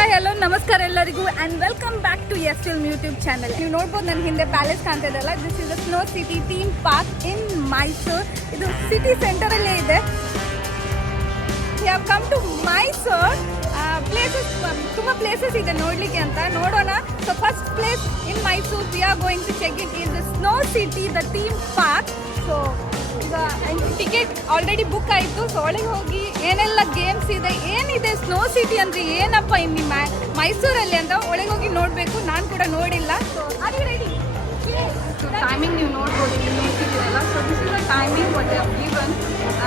Hi hello ನಮಸ್ಕಾರ ಎಲ್ಲರಿಗೂ and welcome back to S film YouTube channel. ನೀವು ನೋಡ್ಬೋದು ನನ್ನ ಹಿಂದೆ ಪ್ಯಾಲೇಸ್ ಕಾಣ್ತಿದೆಯಲ್ಲ, this is the snow city theme park in Mysuru. ಇದು ಸಿಟಿ ಸೆಂಟರಲ್ಲೇ ಇದೆ. We have come to Mysuru. Places ತುಂಬ ಪ್ಲೇಸಸ್ ಇದೆ ನೋಡಲಿಕ್ಕೆ ಅಂತ, ನೋಡೋಣ. So first place in Mysuru we are going to check it is the snow city the theme park. So ಈಗ ticket already book ಆಯಿತು. ಸೊ ಒಳಗೆ ಹೋಗಿ ಏನೆಲ್ಲ ಗೇಮ್ಸ್ ಇದೆ, ಏನಿದೆ ಸ್ನೋ ಸಿಟಿ ಅಂದರೆ ಏನಪ್ಪ ಇಲ್ಲಿ ಮೈಸೂರಲ್ಲಿ ಅಂತ ಒಳಗೆ ಹೋಗಿ ನೋಡಬೇಕು. ನಾನು ಕೂಡ ನೋಡಿಲ್ಲ. So are you ready? Timing ನೀವು ನೋಡ್ಬೋದು, ಇಲ್ಲಿ ನೋಡ್ತಿದ್ದೀರಲ್ಲ. So this is the timing what they have given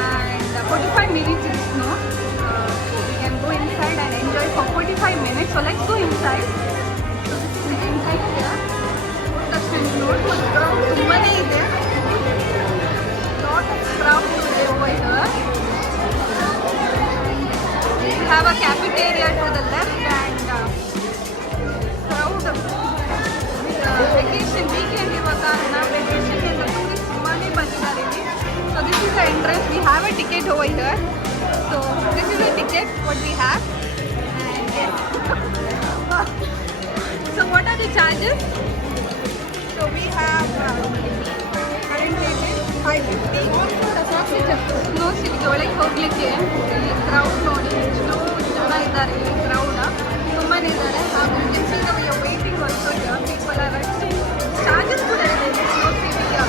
and 45 minutes is snow. We can go inside and enjoy for 45 minutes. So let's go inside. So this is the entrance here. ತಕ್ಷಣ ನೀವು ನೋಡ್ಬೋದು crowd ತುಂಬಾನೇ ಇದೆ. Lot of crowd today over here. We have a cafeteria to the left and crowd vacation weekend ಇವಾಗ vacation ಎಲ್ಲ tourist ತುಂಬಾನೇ ಬಂದಿದ್ದಾರೆ ಇಲ್ಲಿ. So this is the entrance. We have a ticket over here. So this is the ticket what we have. And yes. So what are the charges? So we have current rate is 550. Snow ಸಿಟಿಗೆ ಒಳಗೆ ಹೋಗ್ಲಿಕ್ಕೆ ಇಲ್ಲಿ crowd ನೋಡಿ ಎಷ್ಟು ಜನ ಇದ್ದಾರೆ. ಇಲ್ಲಿ crowd ತುಂಬಾ ಇದ್ದಾರೆ. ಹಾಗೂ waiting also people are rushing. Charges ಕೂಡ ಇದೆ ಸ್ನೋ ಸಿಟಿಗೆ.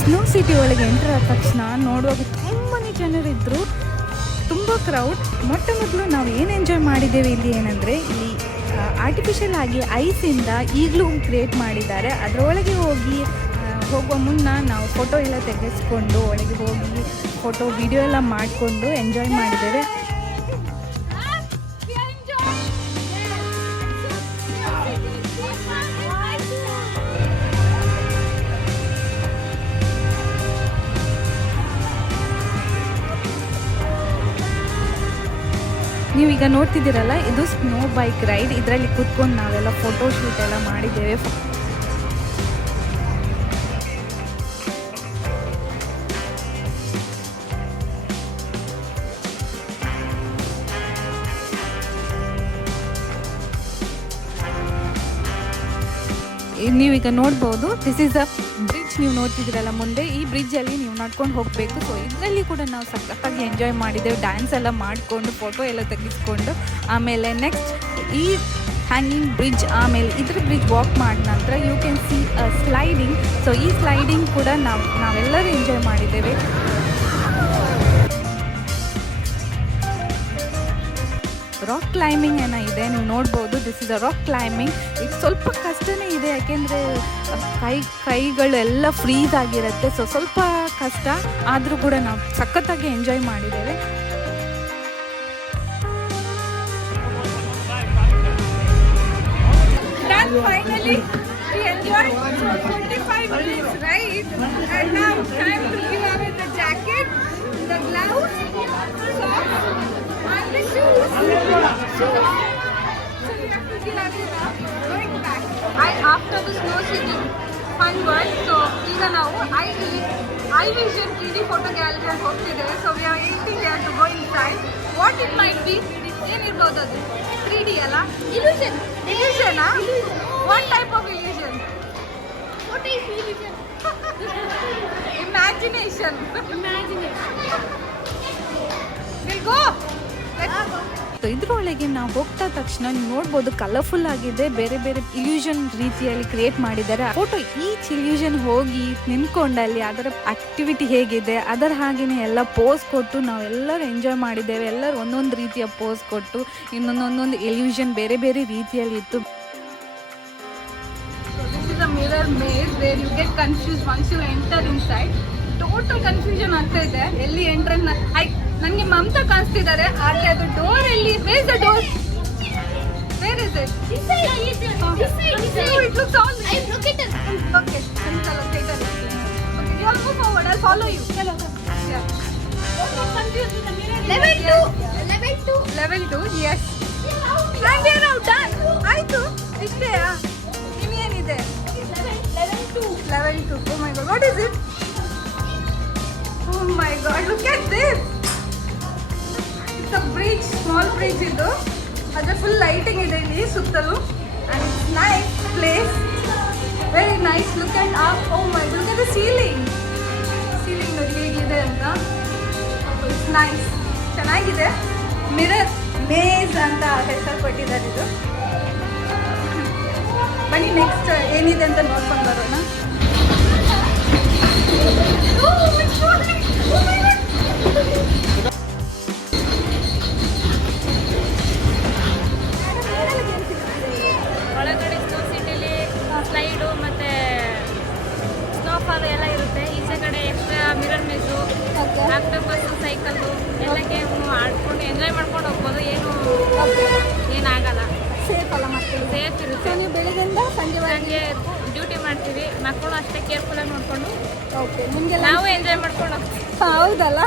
ಸ್ನೋ ಸಿಟಿ ಒಳಗೆ ಎಂಟರ್ ಆದ ತಕ್ಷಣ ನೋಡುವಾಗ ತುಂಬಾ ಜನರಿದ್ದರು, ತುಂಬ ಕ್ರೌಡ್. ಮೊದಲು ನಾವು ಏನು ಎಂಜಾಯ್ ಮಾಡಿದ್ದೇವೆ ಇಲ್ಲಿ ಏನಂದರೆ, ಇಲ್ಲಿ ಆರ್ಟಿಫಿಷಿಯಲ್ ಆಗಿ ಐಸಿಂದ ಈಗಲೂ ಕ್ರಿಯೇಟ್ ಮಾಡಿದ್ದಾರೆ. ಅದರೊಳಗೆ ಹೋಗುವ ಮುನ್ನ ನಾವು ಫೋಟೋ ಎಲ್ಲ ತೆಗೆಸ್ಕೊಂಡು ಒಳಗೆ ಹೋಗಿ ಫೋಟೋ ವಿಡಿಯೋ ಎಲ್ಲ ಮಾಡಿಕೊಂಡು ಎಂಜಾಯ್ ಮಾಡಿದ್ದೇವೆ. ನೀವೀಗ ನೋಡ್ತಿದ್ದೀರಲ್ಲ, ಇದು ಸ್ನೋ ಬೈಕ್ ರೈಡ್. ಇದರಲ್ಲಿ ಕೂತ್ಕೊಂಡು ನಾವೆಲ್ಲ ಫೋಟೋ ಶೂಟ್ ಎಲ್ಲ ಮಾಡಿದ್ದೇವೆ. ನೀವೀಗ ನೋಡ್ಬೋದು, ದಿಸ್ ಈಸ್ ಅ ಬ್ರಿಡ್ಜ್. ನೀವು ನೋಡ್ತಿದ್ದೀರಲ್ಲ ಮುಂದೆ, ಈ ಬ್ರಿಡ್ಜಲ್ಲಿ ನೀವು ನಡ್ಕೊಂಡು ಹೋಗಬೇಕು. ಸೊ ಇದರಲ್ಲಿ ಕೂಡ ನಾವು ಸಖತ್ತಾಗಿ ಎಂಜಾಯ್ ಮಾಡಿದ್ದೇವೆ, ಡ್ಯಾನ್ಸ್ ಎಲ್ಲ ಮಾಡಿಕೊಂಡು ಫೋಟೋ ಎಲ್ಲ ತೆಗೆಸ್ಕೊಂಡು. ಆಮೇಲೆ ನೆಕ್ಸ್ಟ್ ಈ ಹ್ಯಾಂಗಿಂಗ್ ಬ್ರಿಡ್ಜ್, ಆಮೇಲೆ ಇದ್ರ ಬ್ರಿಡ್ಜ್ ವಾಕ್ ಮಾಡಿದ ನಂತರ you can see sliding. So ಈ ಸ್ಲೈಡಿಂಗ್ ಕೂಡ ನಾವೆಲ್ಲರೂ ಎಂಜಾಯ್ ಮಾಡಿದ್ದೇವೆ. ರಾಕ್ ಕ್ಲೈಂಬಿಂಗ್ ಏನೋ ಇದೆ, ನೀವು ನೋಡ್ಬೋದು. This is a rock climbing. ಇದು ಸ್ವಲ್ಪ ಕಷ್ಟನೇ ಇದೆ, ಯಾಕೆಂದರೆ ಕೈಗಳೆಲ್ಲ ಫ್ರೀಸ್ ಆಗಿರುತ್ತೆ. ಸೊ ಸ್ವಲ್ಪ ಕಷ್ಟ, ಆದರೂ ಕೂಡ ನಾವು ಸಖತ್ತಾಗಿ ಎಂಜಾಯ್ ಮಾಡಿದ್ದೇವೆ. Finally, we enjoyed 25 minutes ride. And now time to give away the jacket, the gloves, socks, and the shoes. So we have to give away now. Going back. After the Snow City fun world, so ಈಗ ನಾವು Eyelusion 3D photo gallery ಅಂತ ಹೋಗ್ತಿದ್ದೇವೆ. So we are waiting here to go inside. What it might be? ಏನಿರ್ಬೋದು ಅದು? 3D ಅಲ್ಲ? Illusion. Illusion? What type of illusion? What is illusion? Imagination. We'll go. Let's go. ಇದ್ರೊಳಗೆ ನಾವು ಹೋಗ್ತಾ ತಕ್ಷಣ ನೀವು ನೋಡ್ಬೋದು ಕಲರ್ಫುಲ್ ಆಗಿದೆ, ಬೇರೆ ಬೇರೆ ಇಲ್ಯೂಷನ್ ರೀತಿಯಲ್ಲಿ ಕ್ರಿಯೇಟ್ ಮಾಡಿದ್ದಾರೆ. ಫೋಟೋ ಈಚ್ ಇಲ್ಯೂಷನ್ ಹೋಗಿ ನಿಂತ್ಕೊಂಡಲ್ಲಿ ಅದರ ಆಕ್ಟಿವಿಟಿ ಹೇಗಿದೆ ಅದರ ಹಾಗೆಯೇ ಎಲ್ಲ ಪೋಸ್ ಕೊಟ್ಟು ನಾವೆಲ್ಲರೂ ಎಂಜಾಯ್ ಮಾಡಿದ್ದೇವೆ. ಎಲ್ಲರೂ ಒಂದೊಂದು ರೀತಿಯ ಪೋಸ್ ಕೊಟ್ಟು ಒಂದೊಂದು ಇಲ್ಯೂಷನ್ ಬೇರೆ ಬೇರೆ ರೀತಿಯಲ್ಲಿ ಇತ್ತು. This is a mirror maze where you get confused once you enter inside. Total confusion ಆಗ್ತಾ ಇದೆ. ಎಲ್ಲಿ ಎಂಟ್ರೆನ್ಸ್ ನನಗೆ ಮಮತಾ ಕಾಣಿಸ್ತಿದ್ದಾರೆ, ಆದ್ರೆ ಅದು ಡೋರ್ ಎಲ್ಲಿ? Where is the door? Where is it? This side. Oh, it looks all. I look at it. Okay, चलो take a look. Okay, you all move forward. I'll follow you. Chalo. Yeah. Don't get confused with the mirror. Level 2. Yes. And we are now done. ಆಯ್ತು ಇಷ್ಟೇಯಾ? ಇನ್ನೇನಿದೆ? Level 2. Oh my god, what is it? Oh my god, look at this. It's a bridge, small bridge ಇದು. ಅದರ full lighting ಇದೆ ಇಲ್ಲಿ ಸುತ್ತಲೂ. And it's nice place. Very nice. Look at up. Oh my god, look at the ceiling. Ceiling ನೋಡಿ ಹೇಗಿದೆ ಅಂತ. It's nice. ಚೆನ್ನಾಗಿದೆ. Mirror ಮೇಜ್ ಅಂತ ಹೆಸರು ಕೊಟ್ಟಿದ್ದಾರೆ ಇದು. ಬನ್ನಿ ನೆಕ್ಸ್ಟ್ ಏನಿದೆ ಅಂತ ನೋಡ್ಕೊಂಡು ಬರೋಣ. ಒಳಗಡೆ ಸ್ನೋ ಸಿಟಿಲಿ ಸ್ಲೈಡು ಮತ್ತು ಸ್ನೋಫಾಲ್ ಎಲ್ಲ ಇರುತ್ತೆ. ಈಚೆ ಕಡೆ ಎಕ್ಸ್ಟ್ರಾ ಮಿರರ್ ಮೇಜು, ಆಕ್ಟೋಪಸ್ಸು, ಸೈಕಲ್ಲು ಎಲ್ಲ ಗೇಮು ಆಡ್ಕೊಂಡು ಎಂಜಾಯ್ ಮಾಡ್ಕೊಂಡು ಹೋಗ್ಬೋದು. ಏನಾಗಲ್ಲ, ಸೇಫ್ ಅಲ್ಲ ಮಕ್ಕಳು? ಸೇಫ್ ಇರುತ್ತೆ. ನೀವು ಬೆಳಗ್ಗೆಯಿಂದ ಸಂಜೆವರೆಗೆ ಡ್ಯೂಟಿ ಮಾಡ್ತೀವಿ, ಮಕ್ಕಳು ಅಷ್ಟೇ ಕೇರ್ಫುಲ್ಲಾಗಿ ನೋಡಿಕೊಂಡು ಓಕೆ ನಿಮಗೆ ನಾವು ಎಂಜಾಯ್ ಮಾಡ್ಕೊಂಡು ಹೋಗ್ತೀವಿ. ಹೌದಲ್ಲ.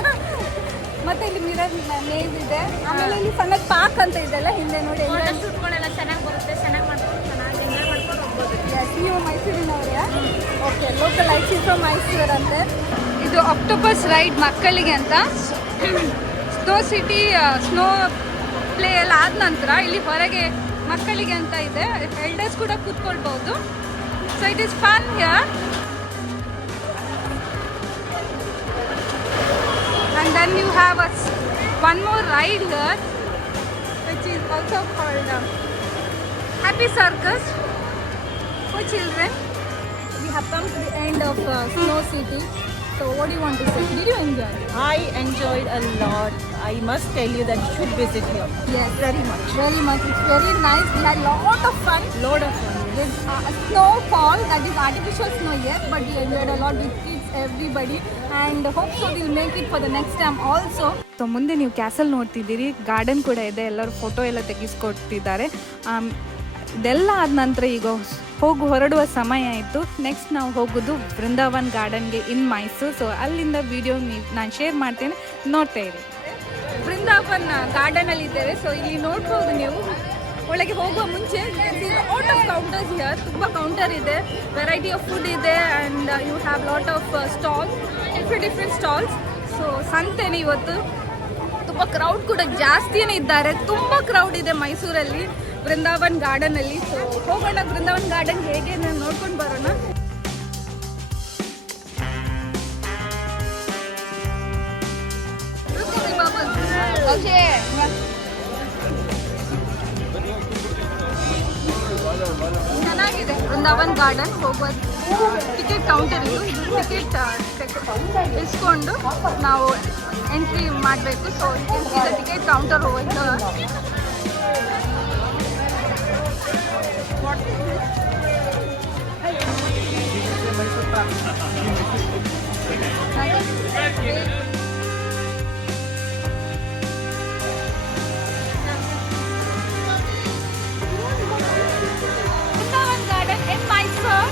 ಮತ್ತೆ ಇಲ್ಲಿ ಮಿರರ್ ಮೇಜ್ ಇದೆ, ಆಮೇಲೆ ಇಲ್ಲಿ ಸಣ್ಣ ಪಾರ್ಕ್ ಅಂತ ಇದೆಲ್ಲ ಹಿಂದೆ ನೋಡಿ. ಶೂಟ್ಗಳೆಲ್ಲ ಚೆನ್ನಾಗಿ ಬರುತ್ತೆ, ಚೆನ್ನಾಗಿ ಮಾಡ್ಕೊಂಡು ಚೆನ್ನಾಗಿ ಎಂಜಾಯ್ ಮಾಡ್ಕೊಂಡು ಹೋಗ್ಬೋದು. ಎಸ್, ನೀವು ಮೈಸೂರಿನವರೇ? Okay, local ice from Mysuru ಅಂತೆ. ಇದು ಆಕ್ಟೋಪಸ್ ರೈಡ್ ಮಕ್ಕಳಿಗೆ ಅಂತ. ಸ್ನೋ ಸಿಟಿ ಸ್ನೋ ಪ್ಲೇ ಎಲ್ಲ ಆದ ನಂತರ ಇಲ್ಲಿ ಹೊರಗೆ ಮಕ್ಕಳಿಗೆ ಅಂತ ಇದೆ. ಎಲ್ಡರ್ಸ್ ಕೂಡ ಕೂತ್ಕೊಳ್ಬಹುದು. So it is fun here. And then you have one more ride here, which is also called Happy Circus for children. We have come to the end of Snow City. So what do you want to say? Did you enjoy? I enjoyed a lot. I must tell you that you should visit here. Yes, very much. Very much. It's very nice. We had lot of fun. Lot of fun. With snowfall, that is artificial snow, yes, but we enjoyed a lot with kids, everybody, and hope so we'll make it for the next time also. So ಮುಂದೆ ನೀವು castle ನೋಡ್ತಿದ್ದೀರಿ, garden ಕೂಡ ಇದೆ, ಎಲ್ಲರೂ photo ಎಲ್ಲ ತೆಗೆಸ್ಕೊಡ್ತಿದ್ದಾರೆ. ಇದೆಲ್ಲ ಆದ ನಂತರ ಈಗ ಹೊರಡುವ ಸಮಯ ಆಯಿತು. ನೆಕ್ಸ್ಟ್ ನಾವು ಹೋಗೋದು ಬೃಂದಾವನ್ ಗಾರ್ಡನ್ಗೆ ಇನ್ ಮೈಸೂರು. ಸೊ ಅಲ್ಲಿಂದ ವಿಡಿಯೋ ನಾನು ಶೇರ್ ಮಾಡ್ತೇನೆ, ನೋಡ್ತಾ ಇರಿ. ಬೃಂದಾವನ್ ಗಾರ್ಡನಲ್ಲಿ ಇದ್ದೇವೆ. ಸೊ ಇಲ್ಲಿ ನೋಡ್ಬೋದು ನೀವು. ಒಳಗೆ ಹೋಗುವ ಮುಂಚೆ ಲಾಟ್ ಆಫ್ ಕೌಂಟರ್ಸ್ ಹಿಯರ್. ತುಂಬ ಕೌಂಟರ್ ಇದೆ, ವೆರೈಟಿ ಆಫ್ ಫುಡ್ ಇದೆ, and you have lot of stalls, different stalls. So ಸಂತೆನೇ ಇವತ್ತು. ತುಂಬ ಕ್ರೌಡ್ ಕೂಡ ಜಾಸ್ತಿಯೇ ಇದ್ದಾರೆ. ತುಂಬ ಕ್ರೌಡ್ ಇದೆ ಮೈಸೂರಲ್ಲಿ ಬೃಂದಾವನ್ ಗಾರ್ಡನಲ್ಲಿ. ಸೊ ಹೋಗೋಣ ಬೃಂದಾವನ್ ಗಾರ್ಡನ್ ಹೇಗೆ ನಾನು ನೋಡ್ಕೊಂಡು ಬರೋಣ. ಚೆನ್ನಾಗಿದೆ ಬೃಂದಾವನ್ ಗಾರ್ಡನ್. ಹೋಗುವ ಟಿಕೆಟ್ ಕೌಂಟರ್ ಇದು. ಟಿಕೆಟ್ ಇಸ್ಕೊಂಡು ನಾವು ಎಂಟ್ರಿ ಮಾಡಬೇಕು. ಸೊ ಈಗ ಟಿಕೆಟ್ ಕೌಂಟರ್ ಹೋಗೋದು. Brindavan Garden in Mysore.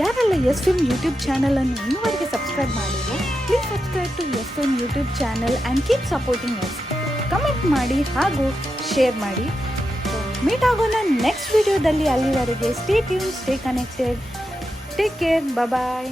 ಯಾರೆಲ್ಲ ಎಸ್ ಫಿಲ್ಮ್ ಯೂಟ್ಯೂಬ್ ಚಾನಲನ್ನು ಇನ್ನುವರೆಗೆ ಸಬ್ಸ್ಕ್ರೈಬ್ ಮಾಡಿದ್ರು, please subscribe to S film YouTube channel and keep supporting us. Comment ಮಾಡಿ ಹಾಗೂ ಶೇರ್ ಮಾಡಿ. ಮೀಟ್ ಆಗೋಣ ನೆಕ್ಸ್ಟ್ ವಿಡಿಯೋದಲ್ಲಿ. ಅಲ್ಲಿವರೆಗೆ stay tune, stay connected, take care, ಬಾಯ್.